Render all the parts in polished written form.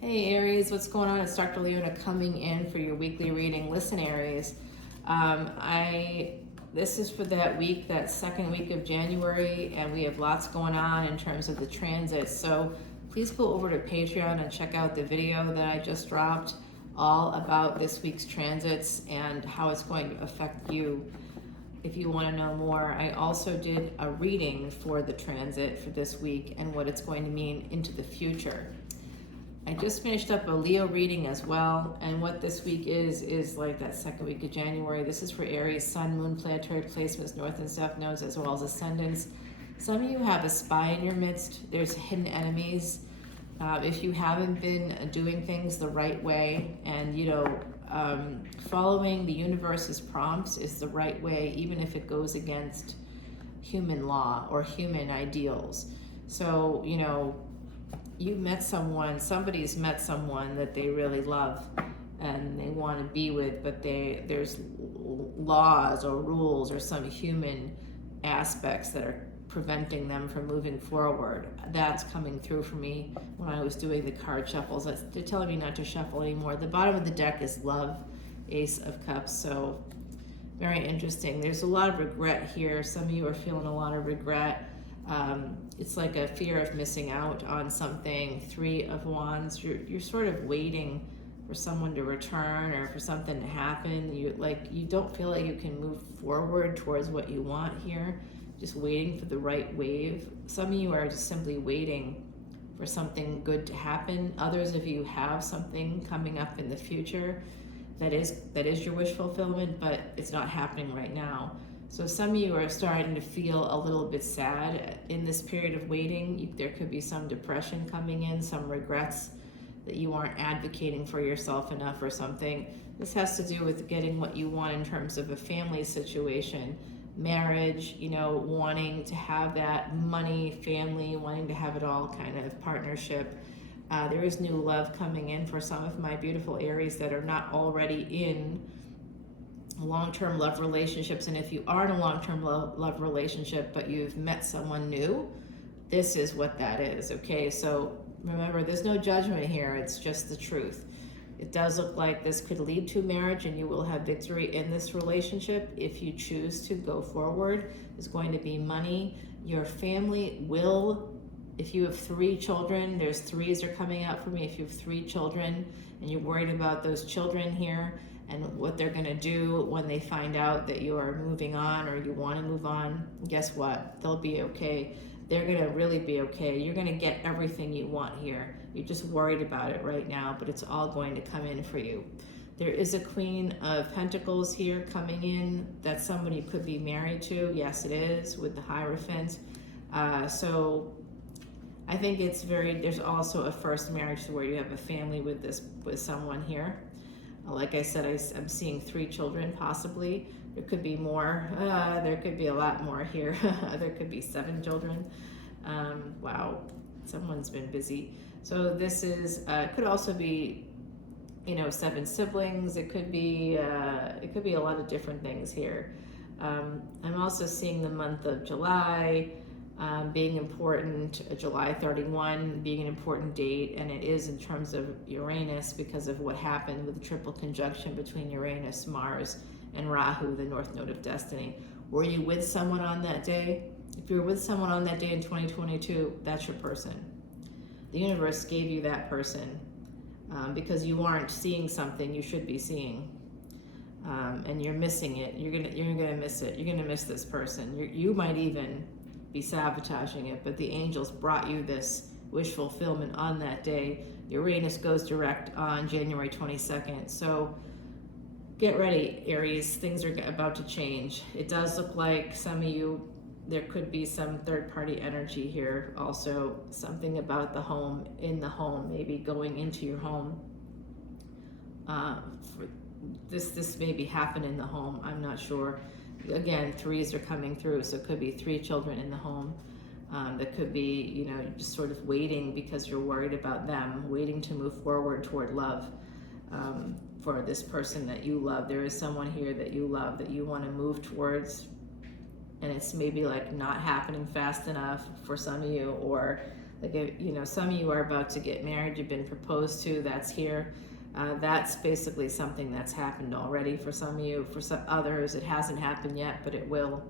Hey Aries, what's going on? It's Dr. Leona coming in for your weekly reading. Listen, Aries, this is for that week, that second week of January, and we have lots going on in terms of the transits. So please go over to Patreon and check out the video that I just dropped, all about this week's transits and how it's going to affect you. If you want to know more, I also did a reading for the transit for this week and what it's going to mean into the future. I just finished up a Leo reading as well, and what this week is like that second week of January. This is for Aries, Sun, Moon, planetary placements, North and South nodes, as well as ascendants. Some of you have a spy in your midst. There's hidden enemies. If you haven't been doing things the right way and, following the universe's prompts is the right way, even if it goes against human law or human ideals. So, you met someone, somebody's met someone that they really love and they want to be with, but there's laws or rules or some human aspects that are preventing them from moving forward. That's coming through for me when I was doing the card shuffles. They're telling me not to shuffle anymore. The bottom of the deck is love, Ace of Cups, so very interesting. There's a lot of regret here. Some of you are feeling a lot of regret. It's like a fear of missing out on something. Three of Wands, you're sort of waiting for someone to return or for something to happen. You don't feel like you can move forward towards what you want here, just waiting for the right wave. Some of you are just simply waiting for something good to happen. Others of you have something coming up in the future that is your wish fulfillment, but it's not happening right now. So some of you are starting to feel a little bit sad in this period of waiting. There could be some depression coming in, some regrets that you aren't advocating for yourself enough or something. This has to do with getting what you want in terms of a family situation, marriage, wanting to have that money, family, wanting to have it all kind of partnership. There is new love coming in for some of my beautiful Aries that are not already in long-term love relationships. And if you are in a long-term love relationship but you've met someone new, this is what that is. Okay, so remember, there's no judgment here, it's just the truth. It does look like this could lead to marriage and you will have victory in this relationship if you choose to go forward. There's going to be money. Your family will, if you have 3 children, there's 3s are coming out for me. If you have 3 children and you're worried about those children here and what they're going to do when they find out that you are moving on or you want to move on, guess what? They'll be okay. They're going to really be okay. You're going to get everything you want here. You're just worried about it right now, but it's all going to come in for you. There is a Queen of Pentacles here coming in that somebody could be married to. Yes, it is, with the Hierophant. So I think there's also a first marriage to where you have a family with someone here. Like I said, I'm seeing 3 children possibly. There could be more. There could be a lot more here. There could be 7 children. Wow, someone's been busy. So this is could also be 7 siblings. It could be a lot of different things here. I'm also seeing the month of July being important, July 31 being an important date, and it is in terms of Uranus because of what happened with the triple conjunction between Uranus, Mars, and Rahu, the North Node of Destiny. Were you with someone on that day? If you were with someone on that day in 2022, that's your person. The universe gave you that person because you aren't seeing something you should be seeing. And you're missing it. You're gonna miss it. You're gonna miss this person. You might even be sabotaging it, but the angels brought you this wish fulfillment on that day. Uranus goes direct on January 22nd. So get ready, Aries. Things are about to change. It does look like some of you, there could be some third-party energy here. Also, something about the home, in the home, maybe going into your home. This maybe happen in the home. I'm not sure. Again, 3s are coming through, so it could be 3 children in the home. That could be, just sort of waiting because you're worried about them, waiting to move forward toward love for this person that you love. There is someone here that you love, that you want to move towards, and it's maybe like not happening fast enough for some of you, or Like, you know, some of you are about to get married, you've been proposed to, that's here. That's basically something that's happened already for some of you. For some others, it hasn't happened yet, but it will.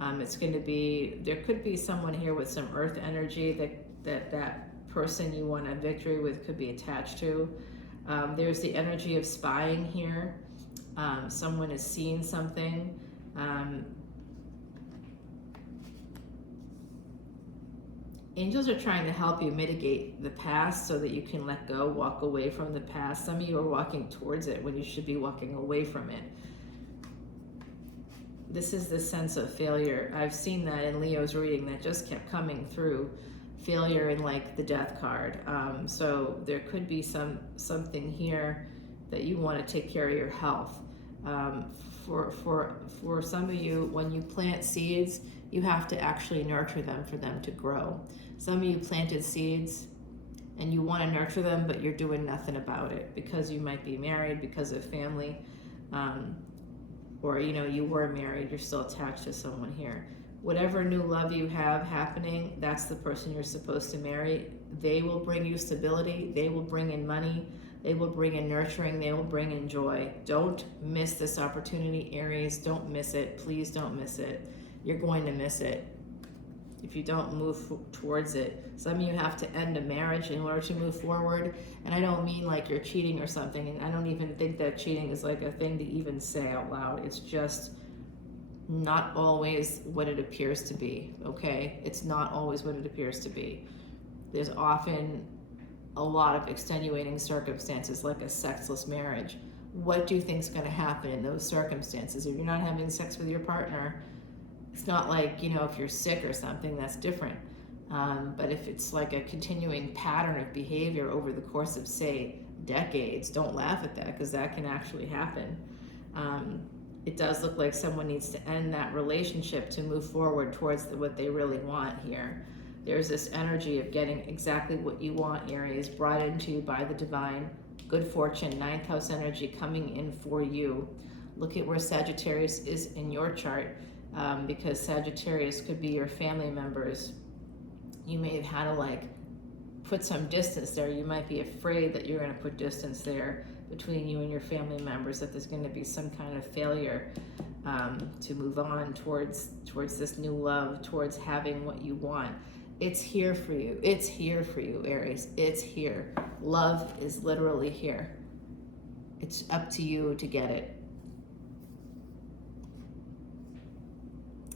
It's going to be, there could be someone here with some earth energy that person you want a victory with could be attached to. There's the energy of spying here. Someone is seeing something. Angels are trying to help you mitigate the past so that you can let go, walk away from the past. Some of you are walking towards it when you should be walking away from it. This is the sense of failure. I've seen that in Leo's reading that just kept coming through. Failure in like the death card. So there could be something here that you want to take care of your health. For some of you, when you plant seeds, you have to actually nurture them for them to grow. Some of you planted seeds and you want to nurture them, but you're doing nothing about it because you might be married, because of family, or you know, you were married, you're still attached to someone here. Whatever new love you have happening, that's the person you're supposed to marry. They will bring you stability, they will bring in money, they will bring in nurturing, they will bring in joy. Don't miss this opportunity, Aries. Don't miss it. Please don't miss it. You're going to miss it if you don't move towards it. Some of you have to end a marriage in order to move forward. And I don't mean like you're cheating or something. And I don't even think that cheating is like a thing to even say out loud. It's just not always what it appears to be, okay? It's not always what it appears to be. There's often a lot of extenuating circumstances, like a sexless marriage. What do you think is going to happen in those circumstances? If you're not having sex with your partner, it's not like, you know, if you're sick or something, that's different. But if it's like a continuing pattern of behavior over the course of, say, decades, don't laugh at that, because that can actually happen. It does look like someone needs to end that relationship to move forward towards what they really want here. There's this energy of getting exactly what you want, Aries, brought into you by the divine. Good fortune, ninth house energy coming in for you. Look at where Sagittarius is in your chart, because Sagittarius could be your family members. You may have had to like put some distance there. You might be afraid that you're going to put distance there between you and your family members, that there's going to be some kind of failure to move on towards this new love, towards having what you want. It's here for you. It's here for you, Aries. It's here. Love is literally here. It's up to you to get it.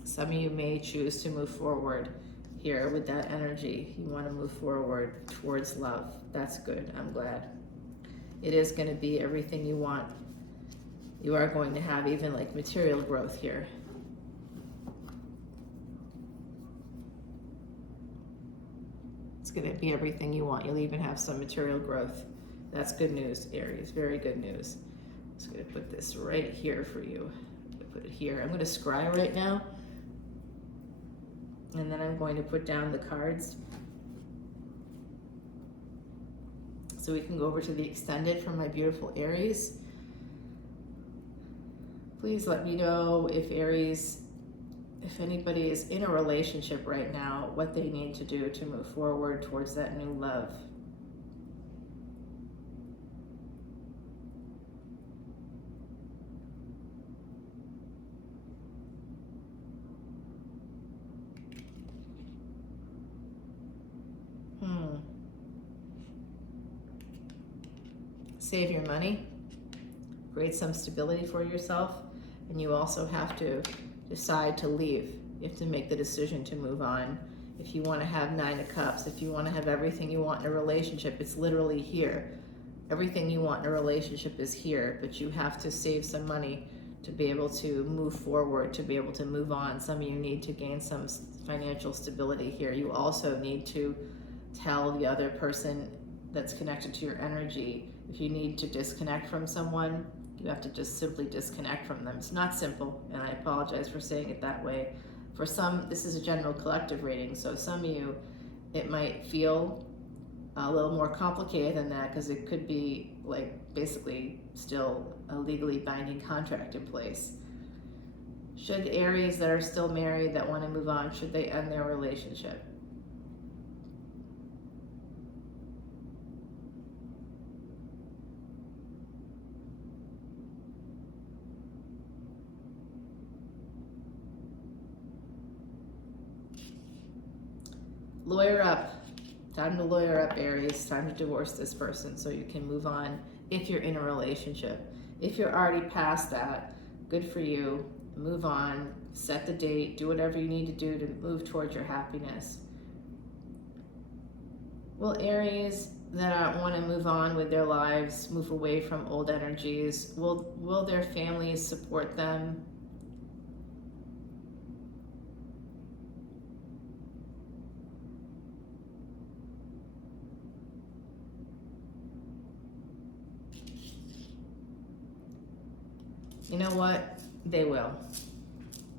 Some of you may choose to move forward here with that energy. You want to move forward towards love. That's good. I'm glad. It is going to be everything you want. You are going to have even like material growth here. It's going to be everything you want. You'll even have some material growth. That's good news, Aries. Very good news. I'm just going to put this right here for you. Put it here. I'm going to scry right now. And then I'm going to put down the cards. So we can go over to the extended from my beautiful Aries. Please let me know if Aries, if anybody is in a relationship right now, what they need to do to move forward towards that new love. Save your money, create some stability for yourself, and you also have to decide to leave. You have to make the decision to move on. If you want to have 9 of Cups, if you want to have everything you want in a relationship, it's literally here. Everything you want in a relationship is here, but you have to save some money to be able to move forward, to be able to move on. Some of you need to gain some financial stability here. You also need to tell the other person that's connected to your energy. If you need to disconnect from someone, you have to just simply disconnect from them. It's not simple, and I apologize for saying it that way. For some, this is a general collective reading, so some of you, it might feel a little more complicated than that, because it could be like basically still a legally binding contract in place. Should Aries that are still married that want to move on, should they end their relationship? lawyer up. Time to lawyer up, Aries. Time to divorce this person so you can move on if you're in a relationship. If you're already past that, good for you. Move on, set the date, do whatever you need to do to move towards your happiness. Well, Aries that want to move on with their lives, move away from old energies, will their families support them? You know what? They will.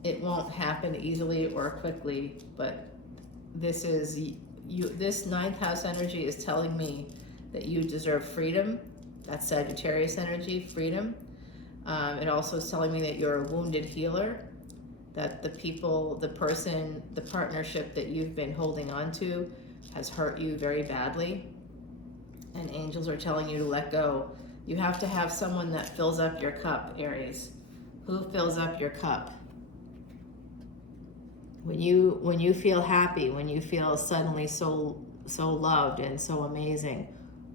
It won't happen easily or quickly, but this is you. This ninth house energy is telling me that you deserve freedom. That's Sagittarius energy, freedom. It also is telling me that you're a wounded healer, that the people, the person, the partnership that you've been holding on to has hurt you very badly. And angels are telling you to let go. You have to have someone that fills up your cup, Aries. Who fills up your cup? When you feel happy, when you feel suddenly so loved and so amazing,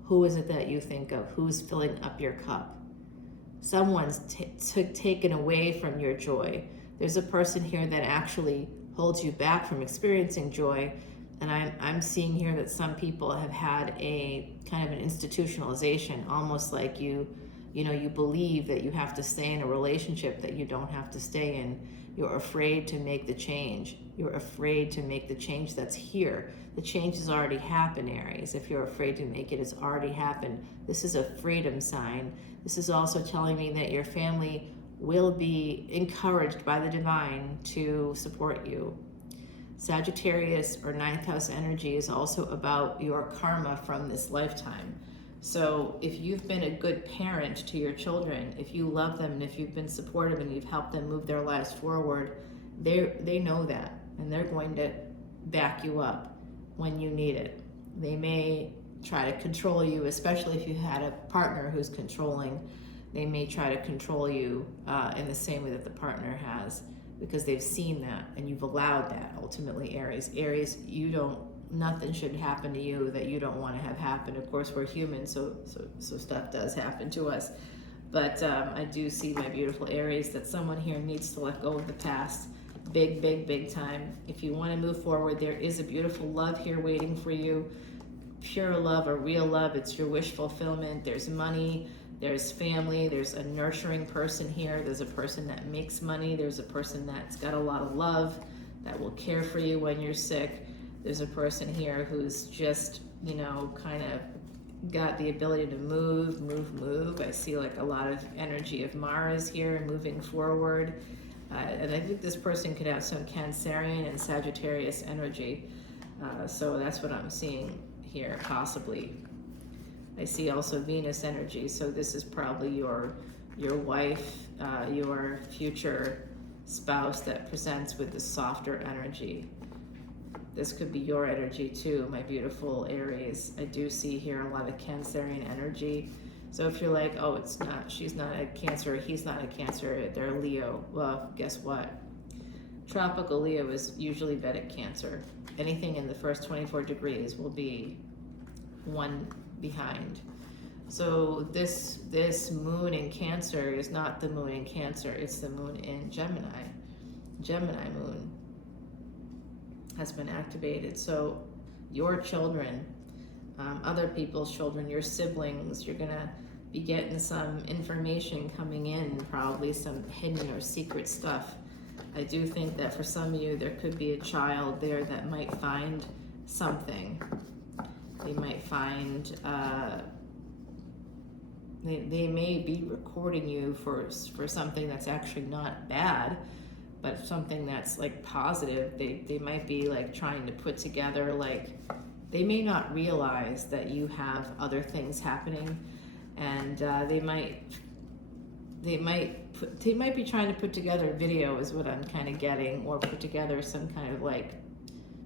who is it that you think of? Who's filling up your cup? Someone's taken away from your joy. There's a person here that actually holds you back from experiencing joy. And I'm seeing here that some people have had a kind of an institutionalization, almost like you believe that you have to stay in a relationship that you don't have to stay in. You're afraid to make the change. You're afraid to make the change that's here. The change has already happened, Aries. If you're afraid to make it, it's already happened. This is a freedom sign. This is also telling me that your family will be encouraged by the divine to support you. Sagittarius or ninth house energy is also about your karma from this lifetime. So if you've been a good parent to your children, if you love them and if you've been supportive and you've helped them move their lives forward, they know that, and they're going to back you up when you need it. They may try to control you, especially if you had a partner who's controlling. They may try to control you in the same way that the partner has, because they've seen that and you've allowed that. Ultimately, Aries, nothing should happen to you that you don't want to have happen. Of course, we're human, so stuff does happen to us. But I do see, my beautiful Aries, that someone here needs to let go of the past. Big time. If you want to move forward, there is a beautiful love here waiting for you. Pure love, a real love. It's your wish fulfillment. There's money, there's family, there's a nurturing person here. There's a person that makes money. There's a person that's got a lot of love, that will care for you when you're sick. There's a person here who's just, kind of got the ability to move. I see like a lot of energy of Mars here moving forward. And I think this person could have some Cancerian and Sagittarius energy. So that's what I'm seeing here, possibly. I see also Venus energy. So this is probably your wife, your future spouse that presents with the softer energy. This could be your energy too, my beautiful Aries. I do see here a lot of Cancerian energy. So if you're like, oh, she's not a Cancer, he's not a Cancer, they're Leo. Well, guess what? Tropical Leo is usually Vedic Cancer. Anything in the first 24 degrees will be one behind. So this moon in Cancer is not the moon in Cancer, it's the moon in Gemini. Gemini moon has been activated. So your children, other people's children, your siblings, you're gonna be getting some information coming in, probably some hidden or secret stuff. I do think that for some of you, there could be a child there that might find something. They might find, they may be recording you for something that's actually not bad, but something that's like positive. They might be like trying to put together, like, they may not realize that you have other things happening, and they might be trying to put together a video, is what I'm kind of getting, or put together some kind of like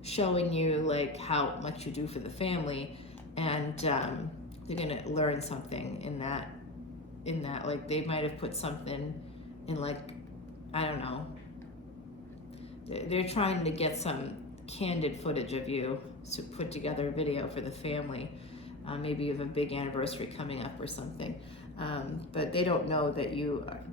showing you like how much you do for the family, and they're gonna learn something in that like they might have put something in, like, I don't know, they're trying to get some candid footage of you, to put together a video for the family. Maybe you have a big anniversary coming up or something. But they don't know that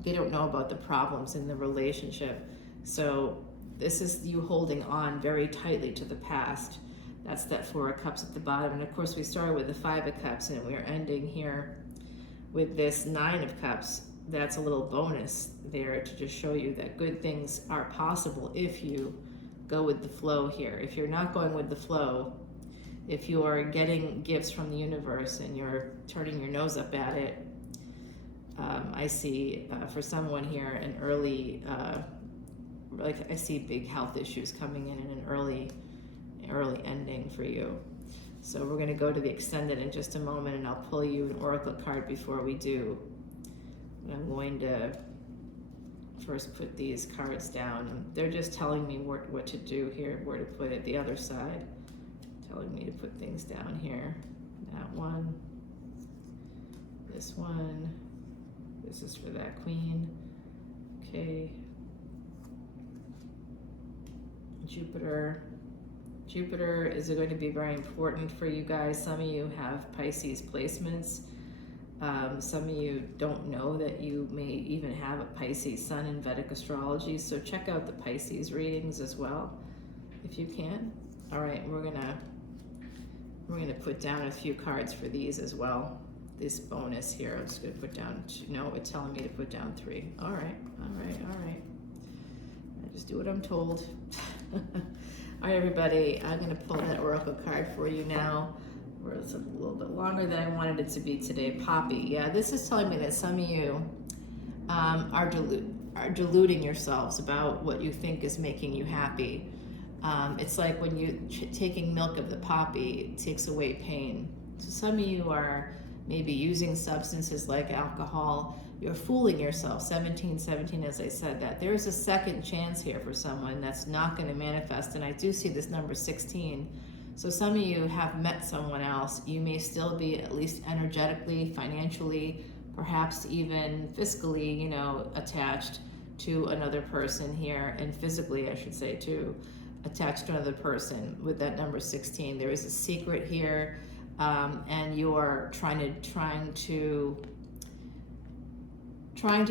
they don't know about the problems in the relationship. So this is you holding on very tightly to the past. That's that 4 of Cups at the bottom. And of course we started with the 5 of Cups and we're ending here with this 9 of Cups. That's a little bonus there to just show you that good things are possible if you go with the flow here. If you're not going with the flow, if you are getting gifts from the universe and you're turning your nose up at it, I see for someone here an early, like I see big health issues coming in an early ending for you. So we're going to go to the Ascendant in just a moment, and I'll pull you an oracle card before we do. I'm going to first put these cards down. They're just telling me what to do here, where to put it. The other side telling me to put things down here. That one, this one, this is for that Queen. Okay. Jupiter is going to be very important for you guys. Some of you have Pisces placements. Some of you don't know that you may even have a Pisces sun in Vedic Astrology, so check out the Pisces readings as well, if you can. All right, we're gonna put down a few cards for these as well. This bonus here, I'm just gonna put down 2. No, it's telling me to put down 3. All right. I just do what I'm told. All right, everybody, I'm gonna pull that oracle card for you now. It's a little bit longer than I wanted it to be today. Poppy, yeah, this is telling me that some of you are deluding yourselves about what you think is making you happy. It's like when you taking milk of the poppy, it takes away pain. So some of you are maybe using substances like alcohol. You're fooling yourself. 17, as I said that. There's a second chance here for someone that's not going to manifest, and I do see this number 16. So some of you have met someone else. You may still be at least energetically, financially, perhaps even fiscally, attached to another person here, and physically, I should say, too, attached to another person with that number 16. There is a secret here, and you are trying to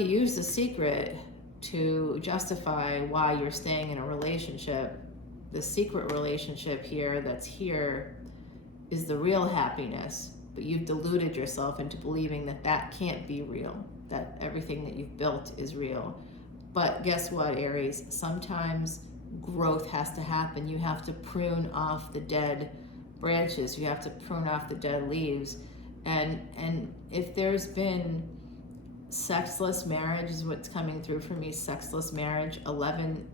use the secret to justify why you're staying in a relationship. The secret relationship here that's here is the real happiness, but you've deluded yourself into believing that that can't be real, that everything that you've built is real. But guess what, Aries? Sometimes growth has to happen. You have to prune off the dead branches. You have to prune off the dead leaves. And if there's been sexless marriage is what's coming through for me, sexless marriage, 11-6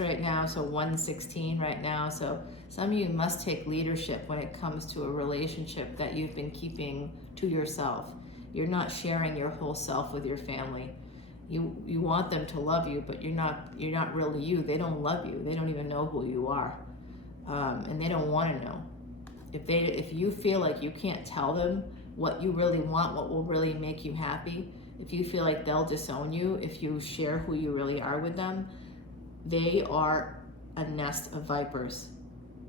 right now, so 1-16 right now. So some of you must take leadership when it comes to a relationship that you've been keeping to yourself. You're not sharing your whole self with your family. You want them to love you, but you're not really you. They don't love you. They don't even know who you are, and they don't want to know. If you feel like you can't tell them what you really want, what will really make you happy, if you feel like they'll disown you if you share who you really are with them, they are a nest of vipers.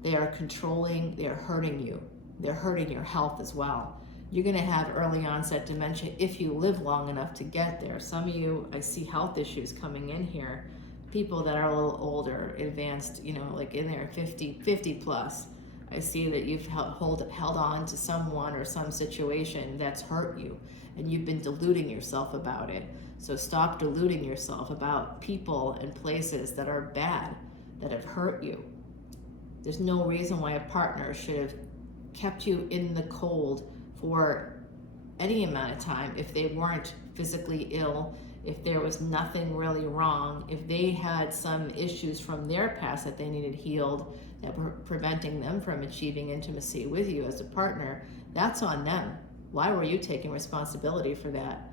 They are controlling, they're hurting you. They're hurting your health as well. You're gonna have early onset dementia if you live long enough to get there. Some of you, I see health issues coming in here. People that are a little older, advanced, like in their 50 plus. I see that you've held on to someone or some situation that's hurt you, and you've been deluding yourself about it. So stop deluding yourself about people and places that are bad, that have hurt you. There's no reason why a partner should have kept you in the cold for any amount of time if they weren't physically ill, if there was nothing really wrong, if they had some issues from their past that they needed healed that were preventing them from achieving intimacy with you as a partner. That's on them. Why were you taking responsibility for that?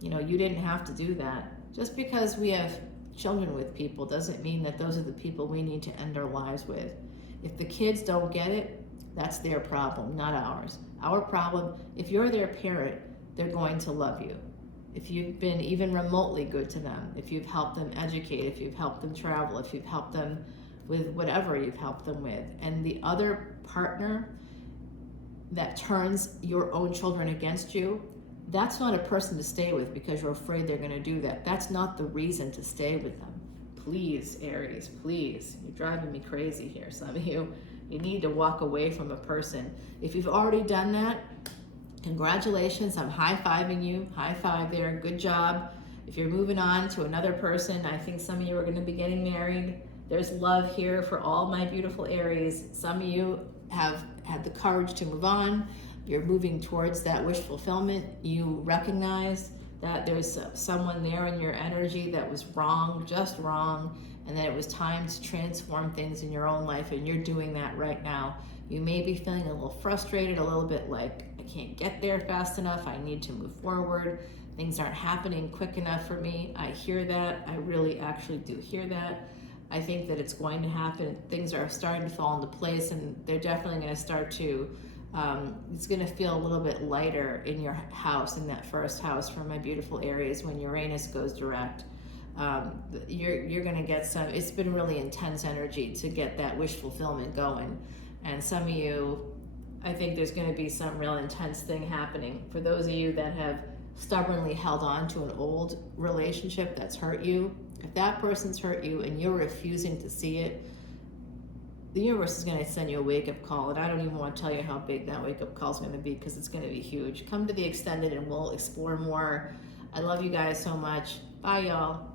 You didn't have to do that. Just because we have children with people doesn't mean that those are the people we need to end our lives with. If the kids don't get it, that's their problem, not ours. Our problem, if you're their parent, they're going to love you. If you've been even remotely good to them, if you've helped them educate, if you've helped them travel, if you've helped them with whatever you've helped them with. And the other partner that turns your own children against you, that's not a person to stay with because you're afraid they're going to do that. That's not the reason to stay with them. Please, Aries, please. You're driving me crazy here, some of you. You need to walk away from a person. If you've already done that, congratulations. I'm high-fiving you. High five there. Good job. If you're moving on to another person, I think some of you are going to be getting married. There's love here for all my beautiful Aries. Some of you have had the courage to move on. You're moving towards that wish fulfillment. You recognize that there's someone there in your energy that was wrong, just wrong, and that it was time to transform things in your own life, and you're doing that right now. You may be feeling a little frustrated, a little bit like, I can't get there fast enough, I need to move forward, things aren't happening quick enough for me. I hear that, I really actually do hear that. I think that it's going to happen. Things are starting to fall into place, and they're definitely going to start to, it's going to feel a little bit lighter in your house, in that first house for my beautiful Aries when Uranus goes direct. You're going to get some, it's been really intense energy to get that wish fulfillment going. And some of you, I think there's going to be some real intense thing happening. For those of you that have stubbornly held on to an old relationship that's hurt you, if that person's hurt you and you're refusing to see it, the universe is going to send you a wake-up call, and I don't even want to tell you how big that wake-up call is going to be because it's going to be huge. Come to the Extended and we'll explore more. I love you guys so much. Bye, y'all.